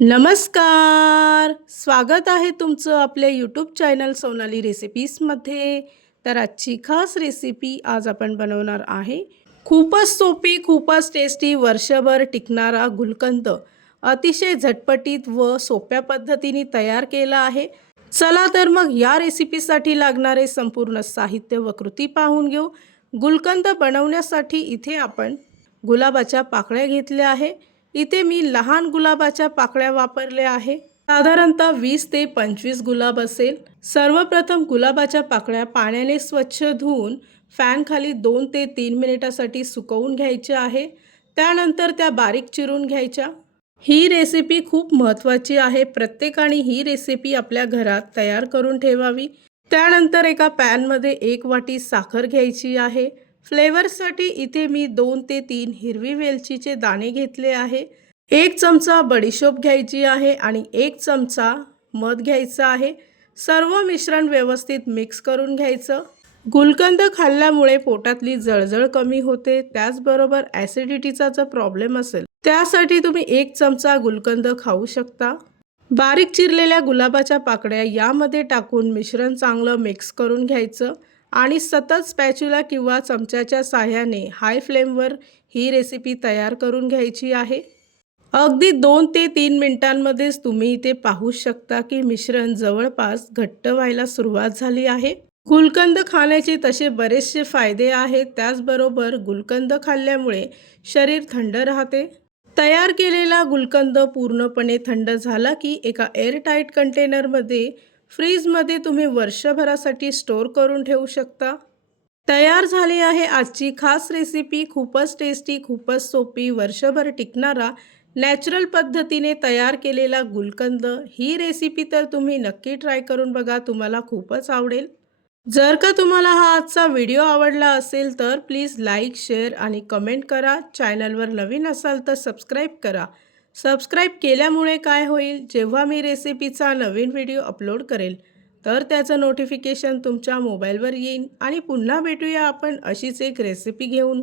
नमस्कार. स्वागत आहे तुमचं आपल्या यूट्यूब चॅनल सोनाली रेसिपीजमध्ये. तर आजची खास रेसिपी आज आपण बनवणार आहे. खूपच सोपी, खूपच टेस्टी, वर्षभर टिकणारा गुलकंद. अतिशय झटपटीत व सोप्या पद्धतीने तयार केला आहे. चला तर मग या रेसिपीसाठी लागणारे संपूर्ण साहित्य व कृती पाहून घेऊ. गुलकंद बनवण्यासाठी इथे आपण गुलाबाच्या पाकळ्या घेतल्या आहे. इथे मी लहान गुलाबाच्या पाकळ्या वापरल्या आहे. साधारणतः 20 ते 25 गुलाब असेल. सर्वप्रथम गुलाबाच्या पाकळ्या पाण्याने स्वच्छ धुवून फॅन खाली 2 ते 3 मिनिटासाठी सुकवून घ्यायच्या आहे. त्यानंतर त्या बारीक चिरून घ्यायच्या. ही रेसिपी खूप महत्त्वाची आहे. प्रत्येकाने ही रेसिपी आपल्या घरात तयार करून ठेवावी. त्यानंतर एका पॅनमध्ये 1 वाटी साखर घ्यायची आहे. फ्लेवरसाठी इथे मी 2 ते 3 हिरवी वेलचीचे दाणे घेतले आहे. 1 चमचा बडीशोप घ्यायची आहे आणि 1 चमचा मध घ्यायचा आहे. सर्व मिश्रण व्यवस्थित मिक्स करून घ्यायचं. गुलकंद खाल्ल्यामुळे पोटातली जळजळ कमी होते. त्याचबरोबर ॲसिडिटीचा जर प्रॉब्लेम असेल त्यासाठी तुम्ही 1 चमचा गुलकंद खाऊ शकता. बारीक चिरलेल्या गुलाबाच्या पाकळ्या यामध्ये टाकून मिश्रण चांगलं मिक्स करून घ्यायचं आणि सतत स्पॅच्युला किंवा चमच्याच्या साहाय्याने हाय फ्लेमवर ही रेसिपी तयार करून घ्यायची आहे. अगदी 2 ते 3 मिनिटांमध्येच तुम्ही इथे पाहू शकता की मिश्रण जवळपास घट्ट व्हायला सुरुवात झाली आहे. गुलकंद खाण्याचे तसे बरेचसे फायदे आहेत. त्याचबरोबर गुलकंद खाल्ल्यामुळे शरीर थंड राहते. तयार केलेला गुलकंद पूर्णपणे थंड झाला की एका एअरटाईट कंटेनरमध्ये फ्रीजमध्ये तुम्ही वर्षभरासाठी स्टोअर करून ठेवू शकता. तयार झाली आहे आजची खास रेसिपी. खूपच टेस्टी, खूपच सोपी, वर्षभर टिकणारा, नॅचरल पद्धतीने तयार केलेला गुलकंद. ही रेसिपी तर तुम्ही नक्की ट्राय करून बघा. तुम्हाला खूपच आवडेल. जर का तुम्हाला हा आजचा व्हिडिओ आवडला असेल तर प्लीज लाईक, शेअर आणि कमेंट करा. चॅनलवर नवीन असाल तर सबस्क्राईब करा. सबस्क्राईब केल्यामुळे काय होईल, जेव्हा मी रेसिपीचा नवीन व्हिडिओ अपलोड करेल तर त्याचं नोटिफिकेशन तुमच्या मोबाईलवर येईल. आणि पुन्हा भेटूया आपण अशीच एक रेसिपी घेऊन.